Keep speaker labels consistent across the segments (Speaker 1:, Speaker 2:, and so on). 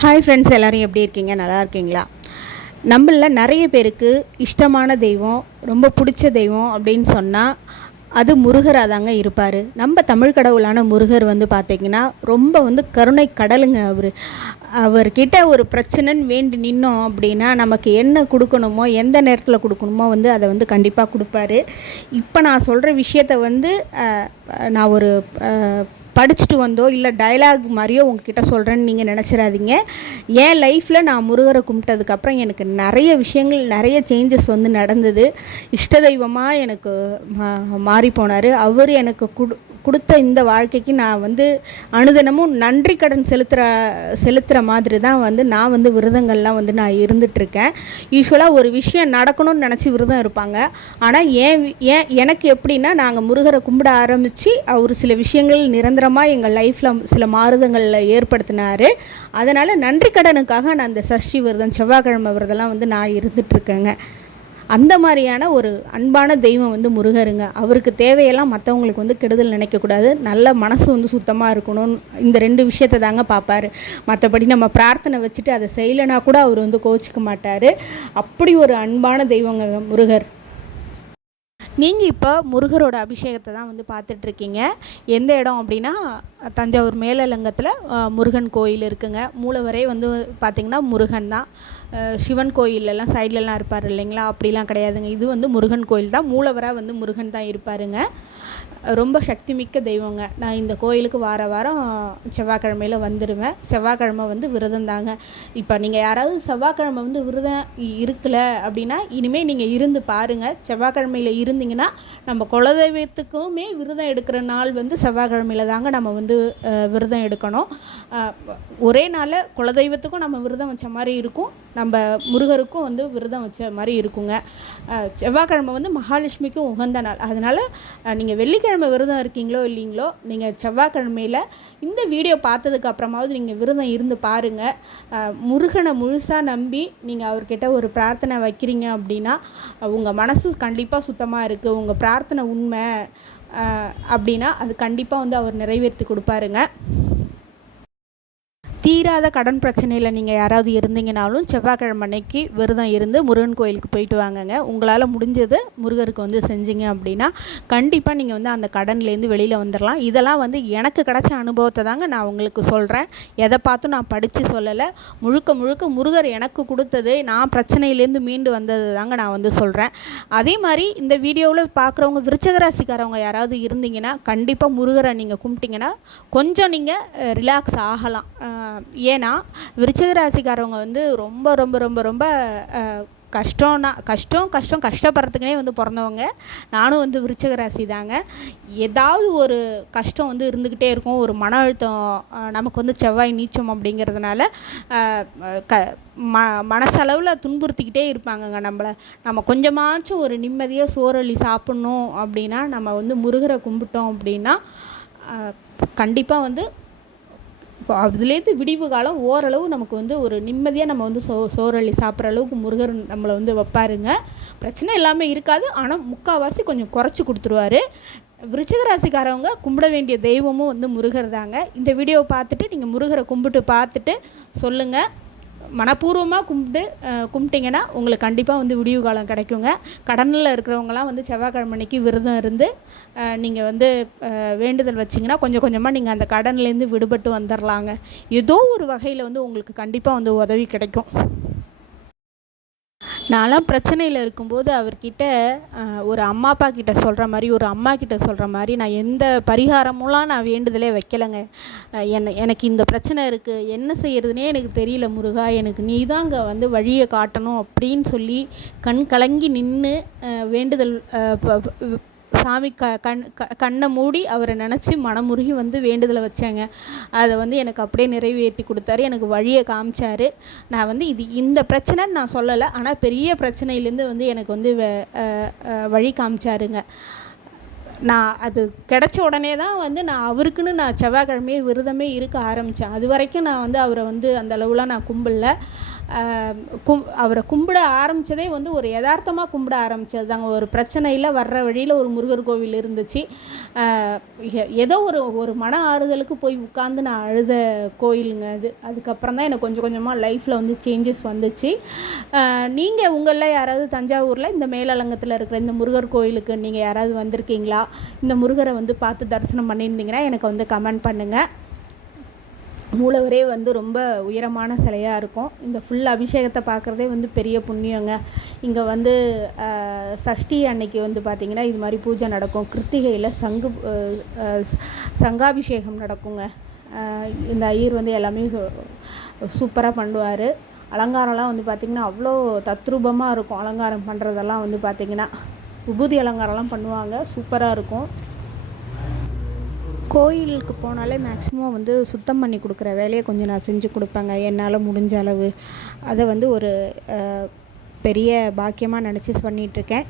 Speaker 1: hi friends எல்லோரும் எப்படி இருக்கீங்க நல்லா இருக்கீங்களா நம்மளில் நிறைய பேருக்கு இஷ்டமான தெய்வம் ரொம்ப பிடிச்ச தெய்வம் அப்படின்னு சொன்னால் அது முருகராக தாங்க இருப்பார் நம்ம தமிழ் கடவுளான முருகர் வந்து பார்த்திங்கன்னா ரொம்ப வந்து கருணை கடலுங்க அவர் அவர்கிட்ட ஒரு பிரச்சனைன்னு வேண்டி நின்னோம் அப்படின்னா நமக்கு என்ன கொடுக்கணுமோ எந்த நேரத்தில் கொடுக்கணுமோ வந்து அதை வந்து கண்டிப்பாக கொடுப்பாரு இப்போ நான் சொல்கிற விஷயத்த வந்து நான் ஒரு படிச்சுட்டு வந்தோ இல்லை டைலாக் மாதிரியோ உங்ககிட்ட சொல்கிறேன்னு நீங்கள் நினச்சிடாதீங்க என் லைஃப்பில் நான் முருகரை கும்பிட்டதுக்கப்புறம் எனக்கு நிறைய விஷயங்கள் நிறைய சேஞ்சஸ் வந்து நடந்தது இஷ்ட தெய்வமாக எனக்கு மாறி போனார் அவர் எனக்கு குடு கொடுத்த இந்த வாழ்க்கைக்கு நான் வந்து அனுதினமும் நன்றி கடன் செலுத்துகிற செலுத்துகிற மாதிரி தான் வந்து நான் வந்து விரதங்கள்லாம் வந்து நான் இருந்துகிட்ருக்கேன் யூஸ்வலாக ஒரு விஷயம் நடக்கணும்னு நினச்சி விரதம் இருப்பாங்க ஆனால் ஏன் ஏன் எனக்கு எப்படின்னா நாங்கள் முருகரை கும்பிட ஆரம்பித்து அவர் சில விஷயங்கள் நிரந்தரமாக எங்கள் லைஃப்பில் சில மாறுதங்களில் ஏற்படுத்தினார் அதனால் நன்றி கடனுக்காக நான் அந்த சஷ்டி விரதம் செவ்வாய்க்கிழமை விரதம்லாம் வந்து நான் இருந்துகிட்ருக்கேங்க அந்த மாதிரியான ஒரு அன்பான தெய்வம் வந்து முருகருங்க அவருக்கு தேவையெல்லாம் மற்றவங்களுக்கு வந்து கெடுதல் நினைக்கக்கூடாது நல்ல மனசு வந்து சுத்தமாக இருக்கணும் இந்த ரெண்டு விஷயத்தை தாங்க பார்ப்பார் மற்றபடி நம்ம பிரார்த்தனை வச்சுட்டு அதை செய்யலைனா கூட அவர் வந்து கோச்சிக்க மாட்டார் அப்படி ஒரு அன்பான தெய்வங்க முருகர் நீங்கள் இப்போ முருகரோட அபிஷேகத்தை தான் வந்து பார்த்துட்ருக்கீங்க எந்த இடம் அப்படின்னா தஞ்சாவூர் மேலலங்கத்தில் முருகன் கோயில் இருக்குங்க மூலவரே வந்து பார்த்திங்கன்னா முருகன் தான் சிவன் கோயிலெல்லாம் சைட்லலாம் இருப்பார் இல்லைங்களா அப்படிலாம் கிடையாதுங்க இது வந்து முருகன் கோயில் தான் மூலவராக வந்து முருகன் தான் இருப்பாருங்க ரொம்ப சக்தி மிக்க தெய்வங்க நான் இந்த கோயிலுக்கு வார வாரம் செவ்வாய்க்கிழமையில் வந்துடுவேன் செவ்வாய்க்கிழமை வந்து விரதம் தாங்க இப்போ நீங்கள் யாராவது செவ்வாய்க்கிழமை வந்து விரதம் இருக்கலை அப்படின்னா இனிமேல் நீங்கள் இருந்து பாருங்கள் செவ்வாய்க்கிழமையில் இருந்தீங்கன்னா நம்ம குலதெய்வத்துக்குமே விரதம் எடுக்கிற நாள் வந்து செவ்வாய்க்கிழமையில் தாங்க நம்ம வந்து விரதம் எடுக்கணும் ஒரே நாளில் குலதெய்வத்துக்கும் நம்ம விரதம் வச்ச மாதிரி இருக்கும் நம்ம முருகருக்கும் வந்து விரதம் வச்ச மாதிரி இருக்குங்க செவ்வாய்க்கிழமை வந்து மகாலட்சுமிக்கும் உகந்த நாள் அதனால் நீங்கள் வெள்ளிக்கிழமை செவ்வாய்க்கிழமை விரதம் இருக்கீங்களோ இல்லைங்களோ நீங்கள் செவ்வாய்க்கிழமையில் இந்த வீடியோ பார்த்ததுக்கு அப்புறமாவது நீங்கள் விரதம் இருந்து பாருங்கள் முருகனை முழுசாக நம்பி நீங்கள் அவர்கிட்ட ஒரு பிரார்த்தனை வைக்கிறீங்க அப்படின்னா உங்கள் மனசு கண்டிப்பாக சுத்தமாக இருக்குது உங்கள் பிரார்த்தனை உண்மை அப்படின்னா அது கண்டிப்பாக வந்து அவர் நிறைவேற்றி கொடுப்பாருங்க தீராத கடன் பிரச்சனையில் நீங்கள் யாராவது இருந்தீங்கனாலும் செவ்வாய்க்கிழமை அன்னைக்கு விரதம் இருந்து முருகன் கோயிலுக்கு போயிட்டு வாங்கங்க உங்களால் முடிஞ்சது முருகருக்கு வந்து செஞ்சீங்க அப்படின்னா கண்டிப்பாக நீங்கள் வந்து அந்த கடன்லேருந்து வெளியில் வந்துடலாம் இதெல்லாம் வந்து எனக்கு கிடைச்ச அனுபவத்தை தாங்க நான் உங்களுக்கு சொல்கிறேன் எதை பார்த்தும் நான் படித்து சொல்லலை முழுக்க முழுக்க முருகர் எனக்கு கொடுத்தது நான் பிரச்சனையிலேருந்து மீண்டு வந்தது தாங்க நான் வந்து சொல்கிறேன் அதே மாதிரி இந்த வீடியோவில் பார்க்குறவங்க விருச்சகராசிக்காரவங்க யாராவது இருந்தீங்கன்னா கண்டிப்பாக முருகரை நீங்கள் கும்பிட்டிங்கன்னா கொஞ்சம் நீங்கள் ரிலாக்ஸ் ஆகலாம் ஏன்னா விருச்சக ராசிக்காரவங்க வந்து ரொம்ப ரொம்ப ரொம்ப ரொம்ப கஷ்டம்னா கஷ்டம் கஷ்டம் கஷ்டப்படுறதுக்குனே வந்து பிறந்தவங்க நானும் வந்து விருச்சக ராசி தாங்க ஏதாவது ஒரு கஷ்டம் வந்து இருந்துக்கிட்டே இருக்கும் ஒரு மன அழுத்தம் நமக்கு வந்து செவ்வாய் நீச்சம் அப்படிங்கிறதுனால க ம மனசளவில் துன்புறுத்திக்கிட்டே இருப்பாங்கங்க நம்மளை நம்ம கொஞ்சமாச்சும் ஒரு நிம்மதியாக சோறொலி சாப்பிட்ணும் அப்படின்னா நம்ம வந்து முருகரை கும்பிட்டோம் அப்படின்னா கண்டிப்பாக வந்து அதுலேருந்து விடிவு காலம் ஓரளவு நமக்கு வந்து ஒரு நிம்மதியாக நம்ம வந்து சோ சோறள்ளி சாப்பிட்ற அளவுக்கு முருகர் நம்மளை வந்து வைப்பாருங்க பிரச்சனை எல்லாமே இருக்காது ஆனால் முக்கால்வாசி கொஞ்சம் குறைச்சி கொடுத்துருவாரு ராசிக்காரவங்க கும்பிட வேண்டிய தெய்வமும் வந்து முருகர் தாங்க இந்த வீடியோவை பார்த்துட்டு நீங்கள் முருகரை கும்பிட்டு பார்த்துட்டு சொல்லுங்கள் மனப்பூர்வமாக கும்பிட்டு கும்பிட்டிங்கன்னா உங்களுக்கு கண்டிப்பாக வந்து விடிவு காலம் கிடைக்குங்க கடனில் இருக்கிறவங்களாம் வந்து செவ்வாய்க்கிழமைக்கு விரதம் இருந்து நீங்கள் வந்து வேண்டுதல் வச்சிங்கன்னா கொஞ்சம் கொஞ்சமாக நீங்கள் அந்த கடன்லேருந்து விடுபட்டு வந்துடலாங்க ஏதோ ஒரு வகையில் வந்து உங்களுக்கு கண்டிப்பாக வந்து உதவி கிடைக்கும் நான்லாம் பிரச்சனையில் இருக்கும்போது அவர்கிட்ட ஒரு அம்மா அப்பா கிட்ட சொல்கிற மாதிரி ஒரு அம்மா கிட்ட சொல்கிற மாதிரி நான் எந்த பரிகாரமுலாம் நான் வேண்டுதலே வைக்கலைங்க என்னை எனக்கு இந்த பிரச்சனை இருக்குது என்ன செய்கிறதுனே எனக்கு தெரியல முருகா எனக்கு நீ தான் அங்கே வந்து வழியை காட்டணும் அப்படின்னு சொல்லி கண் கலங்கி நின்று வேண்டுதல் சாமி க கண் க கண்ணை மூடி அவரை நினச்சி மனமுருகி வந்து வேண்டுதலை வச்சாங்க அதை வந்து எனக்கு அப்படியே நிறைவேற்றி கொடுத்தாரு எனக்கு வழியை காமிச்சார் நான் வந்து இது இந்த பிரச்சனைன்னு நான் சொல்லலை ஆனால் பெரிய பிரச்சனையிலேருந்து வந்து எனக்கு வந்து வழி காமிச்சாருங்க நான் அது கிடச்ச உடனே தான் வந்து நான் அவருக்குன்னு நான் செவ்வாய்க்கிழமையே விரதமே இருக்க ஆரம்பித்தேன் அது வரைக்கும் நான் வந்து அவரை வந்து அந்த அளவுலாம் நான் கும்பிடல கும் அவரை கும்பிட ஆரம்பித்ததே வந்து ஒரு யதார்த்தமாக கும்பிட ஆரம்பித்தது தாங்க ஒரு பிரச்சனையில் வர்ற வழியில் ஒரு முருகர் கோவில் இருந்துச்சு ஏதோ ஒரு ஒரு மன ஆறுதலுக்கு போய் உட்காந்து நான் அழுத கோயிலுங்க அது அதுக்கப்புறம் தான் எனக்கு கொஞ்சம் கொஞ்சமாக லைஃப்பில் வந்து சேஞ்சஸ் வந்துச்சு நீங்கள் உங்களில் யாராவது தஞ்சாவூரில் இந்த மேலலங்கத்தில் இருக்கிற இந்த முருகர் கோயிலுக்கு நீங்கள் யாராவது வந்திருக்கீங்களா இந்த முருகரை வந்து பார்த்து தரிசனம் பண்ணியிருந்தீங்கன்னா எனக்கு வந்து கமெண்ட் பண்ணுங்கள் மூலவரே வந்து ரொம்ப உயரமான சிலையாக இருக்கும் இந்த ஃபுல் அபிஷேகத்தை பார்க்குறதே வந்து பெரிய புண்ணியங்க இங்கே வந்து சஷ்டி அன்னைக்கு வந்து பார்த்திங்கன்னா இது மாதிரி பூஜை நடக்கும் கிருத்திகையில் சங்கு சங்காபிஷேகம் நடக்குங்க இந்த ஐயர் வந்து எல்லாமே சூப்பராக பண்ணுவார் அலங்காரம்லாம் வந்து பார்த்திங்கன்னா அவ்வளோ தத்ரூபமாக இருக்கும் அலங்காரம் பண்ணுறதெல்லாம் வந்து பார்த்திங்கன்னா விபூதி அலங்காரம்லாம் பண்ணுவாங்க சூப்பராக இருக்கும் கோயிலுக்கு போனாலே மேக்ஸிமம் வந்து சுத்தம் பண்ணி கொடுக்குற வேலையை கொஞ்சம் நான் செஞ்சு கொடுப்பேங்க என்னால் முடிஞ்ச அளவு அதை வந்து ஒரு பெரிய பாக்கியமாக நினச்சி பண்ணிகிட்ருக்கேன்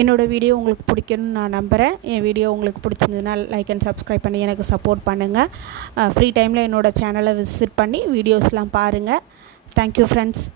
Speaker 1: என்னோடய வீடியோ உங்களுக்கு பிடிக்கணும்னு நான் நம்புகிறேன் என் வீடியோ உங்களுக்கு பிடிச்சிருந்ததுன்னா லைக் அண்ட் சப்ஸ்கிரைப் பண்ணி எனக்கு சப்போர்ட் பண்ணுங்கள் ஃப்ரீ டைமில் என்னோடய சேனலை விசிட் பண்ணி வீடியோஸ்லாம் பாருங்கள் தேங்க்யூ ஃப்ரெண்ட்ஸ்